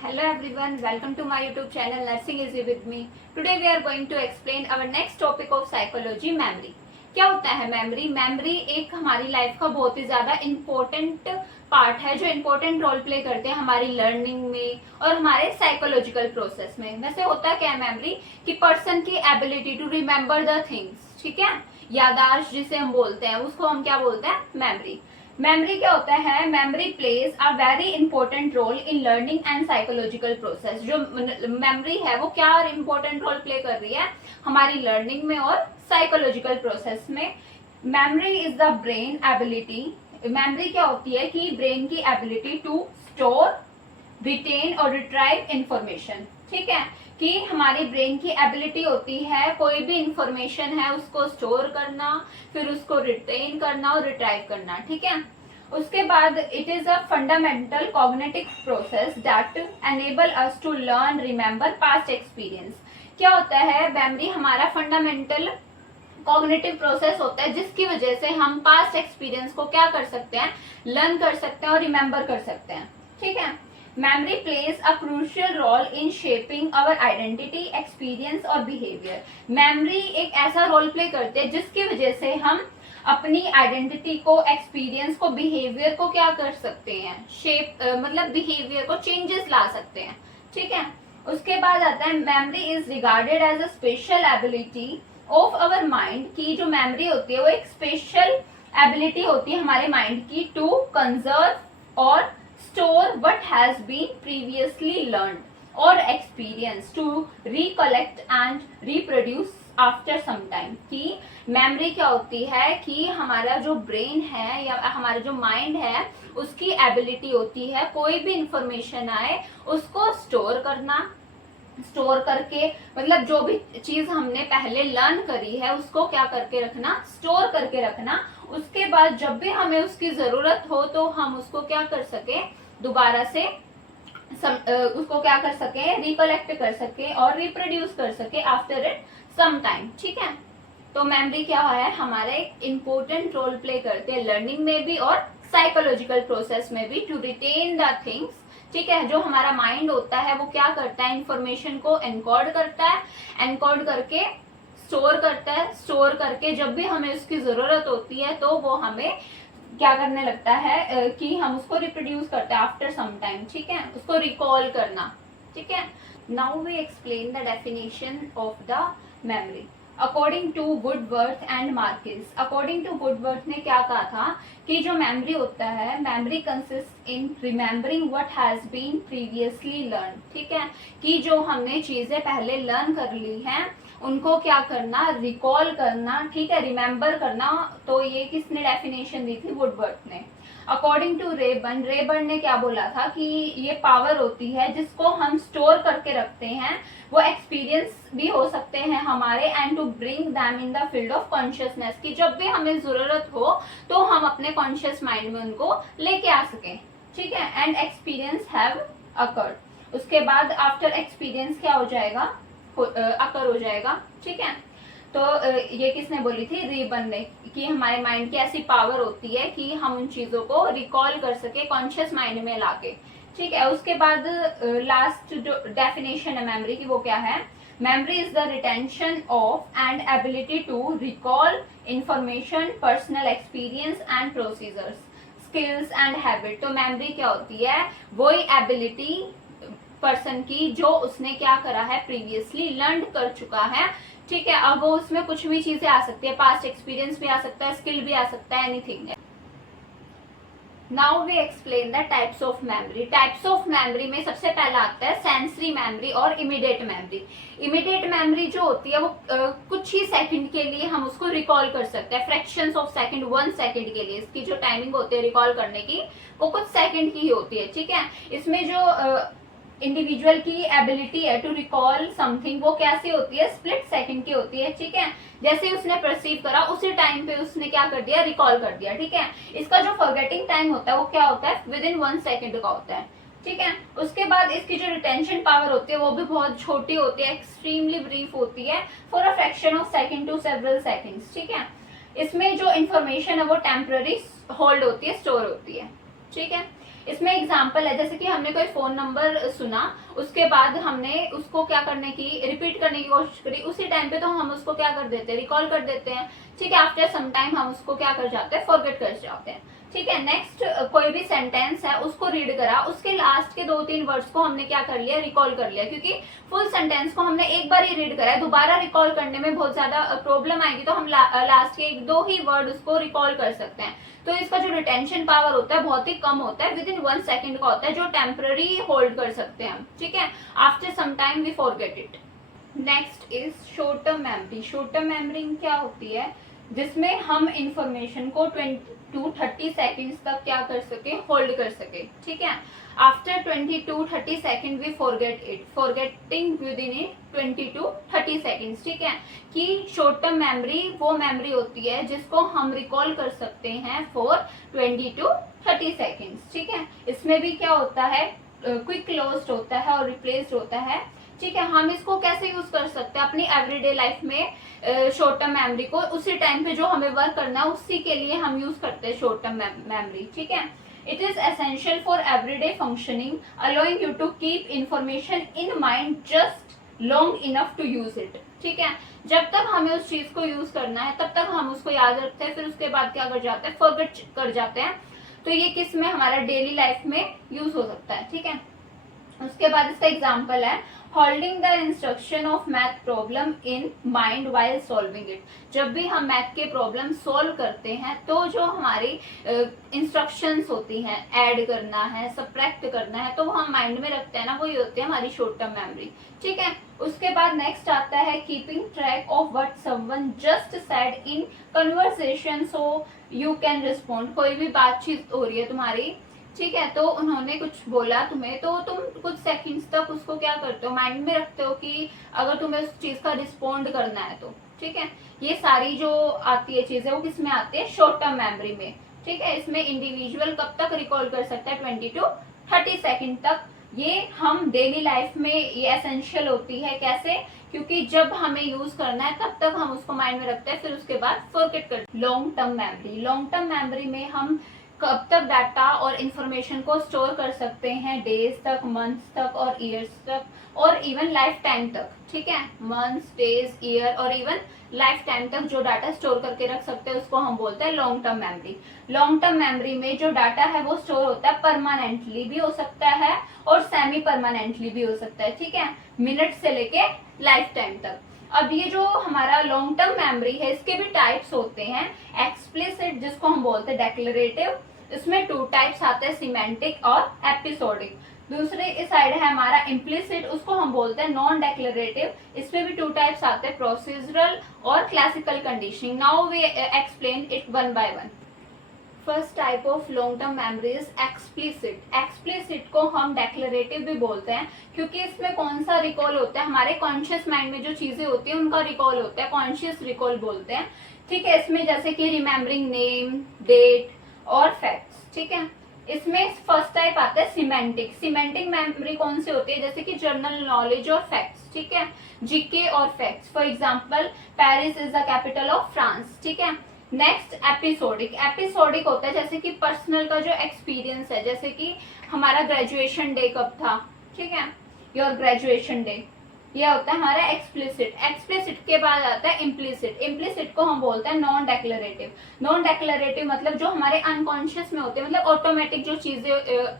Hello everyone, welcome to my YouTube channel Nursing Easy with me. Today we are going to explain our next topic of psychology, memory. क्या होता है memory? Memory एक हमारी life का बहुत ही ज्यादा important part है जो इम्पोर्टेंट रोल प्ले करते हैं हमारी लर्निंग में और हमारे साइकोलॉजिकल प्रोसेस में। वैसे होता क्या है मेमोरी कि पर्सन की ability to remember the things, ठीक है, याददाश्त जिसे हम बोलते हैं उसको हम क्या बोलते हैं? मेमोरी। मेमोरी क्या होता है? Memory plays a very important role in learning and psychological process. जो मेमोरी है वो क्या इंपॉर्टेंट रोल प्ले कर रही है हमारी लर्निंग में और साइकोलॉजिकल प्रोसेस में। Memory is the brain ability. Memory क्या होती है कि ब्रेन की एबिलिटी टू स्टोर, रिटेन और रिट्राइव इंफॉर्मेशन, ठीक है, कि हमारी ब्रेन की एबिलिटी होती है कोई भी इंफॉर्मेशन है उसको स्टोर करना, फिर उसको रिटेन करना और रिट्राइव करना, ठीक है। उसके बाद it is a fundamental cognitive process that enable us to learn remember past experience. क्या होता है? मेमोरी हमारा फंडामेंटल कॉग्निटिव प्रोसेस होता है जिसकी वजह से हम पास्ट एक्सपीरियंस को क्या कर सकते हैं? लर्न कर सकते हैं और रिमेम्बर कर सकते हैं, ठीक है। Memory plays a crucial role in shaping our identity, experience और बिहेवियर। मेमोरी एक ऐसा रोल प्ले करती है जिसकी वजह से हम अपनी आइडेंटिटी को, एक्सपीरियंस को, बिहेवियर को क्या कर सकते हैं? शेप मतलब बिहेवियर को चेंजेस ला सकते हैं, ठीक है। उसके बाद आता है memory is regarded as a special ability of our mind. की जो मेमोरी होती है वो एक स्पेशल एबिलिटी होती है हमारे माइंड की टू कंजर्व और store what has been previously learned or experienced, to recollect and reproduce after some time। कि मेमोरी क्या होती है कि हमारा जो ब्रेन है या हमारा जो माइंड है उसकी एबिलिटी होती है कोई भी इंफॉर्मेशन आए उसको स्टोर करना, स्टोर करके मतलब जो भी चीज हमने पहले लर्न करी है उसको क्या करके रखना? स्टोर करके रखना। उसके बाद जब भी हमें उसकी जरूरत हो तो हम उसको क्या कर सके? दोबारा से उसको क्या कर सके? रिकलेक्ट कर सके और रिप्रोड्यूस कर सके आफ्टर इट सम टाइम, ठीक है। तो मेमोरी क्या है? हमारे एक इम्पोर्टेंट रोल प्ले करते हैं लर्निंग में भी और साइकोलॉजिकल प्रोसेस में भी, टू रिटेन द थिंग्स, ठीक है। जो हमारा माइंड होता है वो क्या करता है? इंफॉर्मेशन को एनकोड करता है, एनकोड करके स्टोर करता है, स्टोर करके जब भी हमें उसकी जरूरत होती है तो वो हमें क्या करने लगता है कि हम उसको रिप्रोड्यूस करते हैं आफ्टर सम टाइम, ठीक है, उसको रिकॉल करना, ठीक है। Now we explain the definition of the memory according to Woodworth and Marquis. According to Woodworth ने क्या कहा था कि जो मेमोरी होता है, memory consist in remembering what has been previously learn, ठीक है, कि जो हमने चीजें पहले लर्न कर ली हैं उनको क्या करना? रिकॉल करना, ठीक है, रिमेम्बर करना। तो ये किसने डेफिनेशन दी थी? वुडवर्थ ने। अकॉर्डिंग टू रेबर्न, रेबर्न ने क्या बोला था कि ये पावर होती है जिसको हम स्टोर करके रखते हैं, वो एक्सपीरियंस भी हो सकते हैं हमारे, and to bring them in the field of consciousness, की जब भी हमें जरूरत हो तो हम अपने कॉन्शियस माइंड में उनको लेके आ सके, ठीक है। And experience have occurred. उसके बाद आफ्टर एक्सपीरियंस क्या हो जाएगा? अकर हो जाएगा, ठीक है। तो ये किसने बोली थी? रीबर्न ने, कि हमारे माइंड की ऐसी पावर होती है कि हम उन चीजों को रिकॉल कर सके कॉन्शियस माइंड में लाके, ठीक है। उसके बाद लास्ट जो डेफिनेशन है मेमोरी की वो क्या है? Memory is the retention of and ability to recall information, personal experience and procedures, skills and habit. तो मेमोरी क्या होती है? वही एबिलिटी पर्सन की जो उसने क्या करा है? प्रीवियसली लर्न कर चुका है, ठीक है। अब वो उसमें कुछ भी चीजें आ सकती है, पास्ट एक्सपीरियंस भी आ सकता है, स्किल भी आ सकता है, anything. Now we explain the types of memory. Types of memory में सबसे पहला आता है सेंसरी मेमोरी और इमीडिएट मेमोरी। इमीडिएट मेमोरी जो होती है वो कुछ ही सेकंड के लिए हम उसको रिकॉल कर सकते हैं, फ्रैक्शंस ऑफ सेकंड, 1 सेकंड के लिए इसकी जो टाइमिंग होती है रिकॉल करने की वो कुछ सेकंड की ही होती है, ठीक है। इसमें जो इंडिविजुअल की एबिलिटी है टू रिकॉल समथिंग वो कैसी होती है? स्प्लिट सेकंड की होती है, ठीक है। जैसे उसने परसीव करा उसी टाइम पे उसने क्या कर दिया? रिकॉल कर दिया, ठीक है। इसका जो फॉरगेटिंग टाइम होता है वो क्या होता है? विद इन 1 सेकंड का होता है, ठीक है। उसके बाद इसकी जो रिटेंशन पावर होती है वो भी बहुत छोटी होती है, एक्सट्रीमली ब्रीफ होती है, for a fraction of second to several seconds, ठीक है। इसमें जो इंफॉर्मेशन है वो टेम्पररी होल्ड होती है, स्टोर होती है, ठीक है। इसमें एग्जाम्पल है, जैसे कि हमने कोई फोन नंबर सुना, उसके बाद हमने उसको क्या करने की, रिपीट करने की कोशिश करी, उसी टाइम पे तो हम उसको क्या कर देते हैं, रिकॉल कर देते हैं। ठीक है, आफ्टर सम टाइम हम उसको क्या कर जाते हैं, फॉरगेट कर जाते हैं। ठीक है, नेक्स्ट कोई भी सेंटेंस है उसको रीड करा, उसके लास्ट के 2-3 वर्ड्स को हमने क्या कर लिया, रिकॉल कर लिया, क्योंकि फुल सेंटेंस को हमने एक बार ही रीड करा है, दोबारा रिकॉल करने में बहुत ज्यादा प्रॉब्लम आएगी, तो हम लास्ट के 1-2 ही वर्ड उसको रिकॉल कर सकते हैं। तो इसका जो रिटेंशन पावर होता है बहुत ही कम होता है, विद इन 1 सेकेंड का होता है, जो टेम्पररी होल्ड कर सकते हैं हम। ठीक है, after some time we forget it. Next is short term memory. Short term memory क्या होती है, जिसमें हम इंफॉर्मेशन को 20 to 30 सेकेंड्स तक क्या कर सके, होल्ड कर सके। ठीक है, after 20 to 30 second we forget it, forgetting within 20 to 30 seconds. ठीक है, कि शॉर्ट टर्म मेमोरी वो मेमोरी होती है जिसको हम रिकॉल कर सकते हैं फॉर 20 to 30 सेकेंड्स। ठीक है, इसमें भी क्या होता है, क्विक क्लोज्ड होता है और रिप्लेस्ड होता है। ठीक है, हम इसको कैसे यूज कर सकते हैं अपनी एवरीडे लाइफ में, शॉर्ट टर्म मेमोरी को उसी टाइम पे जो हमें वर्क करना है उसी के लिए हम यूज करते हैं शॉर्ट टर्म मेमोरी। ठीक है, it is essential for everyday functioning, allowing you to keep information in mind just long enough to use it. ठीक है, जब तक हमें उस चीज को यूज करना है तब तक हम उसको याद रखते हैं, फिर उसके बाद क्या कर जाते हैं, फॉरगेट कर जाते हैं। तो ये किस में, हमारा डेली लाइफ में यूज हो सकता है। ठीक है, उसके बाद इसका एग्जाम्पल है holding the instruction of math problem in mind while solving it. जब भी हम मैथ के प्रॉब्लम सॉल्व करते हैं तो जो हमारी इंस्ट्रक्शंस होती हैं, ऐड करना है, सब्ट्रैक्ट करना है, तो वो हम माइंड में रखते हैं ना, वही होती है हमारी शॉर्ट टर्म मेमोरी। ठीक है, उसके बाद नेक्स्ट आता है keeping track of what someone just said in conversation so you can respond. कोई भी बातचीत हो रही है तुम्हारी, ठीक है, तो उन्होंने कुछ बोला तुम्हें, तो तुम कुछ सेकंड्स तक उसको क्या करते हो, माइंड में रखते हो कि अगर तुम्हें उस चीज का रिस्पॉन्ड करना है तो। ठीक है, ये सारी जो आती है चीजें वो किसमें आती है, शॉर्ट टर्म मेमोरी में। ठीक है, इसमें इंडिविजुअल कब तक रिकॉल कर सकता है, 20 to 30 सेकेंड तक। ये हम डेली लाइफ में ये एसेंशियल होती है, कैसे, क्योंकि जब हमें यूज करना है तब तक हम उसको माइंड में रखते हैं, फिर उसके बाद फॉरगेट करते हैं। Long term memory, long term memory में हम कब तक डाटा और इंफॉर्मेशन को स्टोर कर सकते हैं, डेज तक, मंथ्स तक और ईयर्स तक, और इवन लाइफ टाइम तक। ठीक है, मंथ्स, डेज, ईयर और इवन लाइफ टाइम तक जो डाटा स्टोर करके रख सकते हैं उसको हम बोलते हैं long term memory. Long term memory में जो डाटा है वो स्टोर होता है, परमानेंटली भी हो सकता है और सेमी परमानेंटली भी हो सकता है। ठीक है, मिनट से लेके लाइफ टाइम तक। अब ये जो हमारा लॉन्ग टर्म मेमोरी है इसके भी टाइप्स होते हैं, एक्सप्लिसिट जिसको हम बोलते हैं डेक्लरेटिव, इसमें 2 टाइप्स आते हैं, सिमेंटिक और एपिसोडिक। दूसरे इस साइड है हमारा इम्प्लिसिट, उसको हम बोलते हैं नॉन डेक्लरेटिव, इसमें भी 2 टाइप्स आते हैं, प्रोसीजरल और classical conditioning. Now we explain it one by one. First type of long term memory is explicit. Explicit को हम डेक्लरेटिव भी बोलते हैं, क्योंकि इसमें कौन सा रिकॉल होता है, हमारे कॉन्शियस माइंड में जो चीजें होती है उनका रिकॉल होता है, कॉन्शियस रिकॉल बोलते हैं। ठीक है, इसमें जैसे कि रिमेम्बरिंग नेम, डेट और फैक्ट्स। ठीक है, इसमें फर्स्ट टाइप आता है सिमेंटिक। सिमेंटिक मेमोरी कौन सी होती है, जैसे कि जनरल नॉलेज और फैक्ट्स। ठीक है, जीके और facts, for example Paris is the capital of France. ठीक है, नेक्स्ट एपिसोडिक। एपिसोडिक होता है जैसे कि पर्सनल का जो एक्सपीरियंस है, जैसे कि हमारा ग्रेजुएशन डे कब था। ठीक है, योर ग्रेजुएशन डे, ये होता है हमारा एक्सप्लिसिट। एक्सप्लिसिट के बाद आता है इम्प्लिसिट। इम्प्लिसिट को हम बोलते हैं नॉन डेक्लरेटिव। नॉन डेक्लरेटिव मतलब जो हमारे अनकॉन्शियस में होते हैं, मतलब ऑटोमेटिक जो चीजें,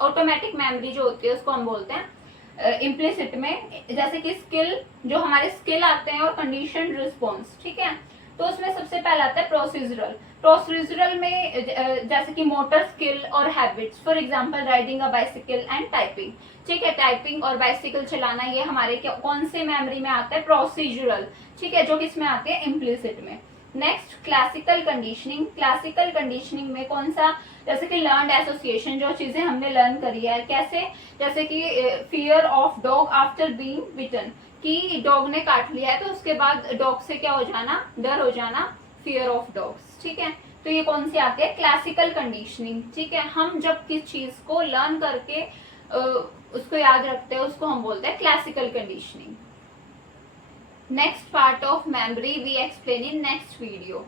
ऑटोमेटिक मेमोरी जो होती है उसको हम बोलते हैं इम्प्लिसिट में। जैसे कि स्किल, जो हमारे स्किल आते हैं और कंडीशन रिस्पॉन्स। ठीक है, तो उसमें सबसे पहला आता है प्रोसीजरल। प्रोसीजरल में जैसे कि मोटर स्किल और habits, for example riding a bicycle and typing. ठीक है, टाइपिंग और बाइसिकल चलाना ये हमारे कौन से मेमोरी में आता है, प्रोसीजरल। ठीक है, जो किसमें आते हैं, इम्प्लिसिट में। Next classical conditioning. Classical conditioning में कौन सा, जैसे कि लर्न एसोसिएशन, जो चीजें हमने लर्न करी है, कैसे, जैसे कि fear of dog after being bitten, कि डॉग ने काट लिया है तो उसके बाद डॉग से क्या हो जाना, डर हो जाना, फियर ऑफ डॉग्स। ठीक है, तो ये कौन सी आती है, क्लासिकल कंडीशनिंग। ठीक है, हम जब किस चीज को लर्न करके उसको याद रखते हैं उसको हम बोलते हैं classical conditioning. Next part of memory we explain in next video.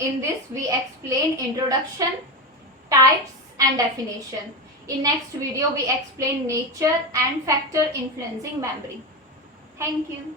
In this we explain introduction, types and definition. In next video we explain nature and factor influencing memory. Thank you.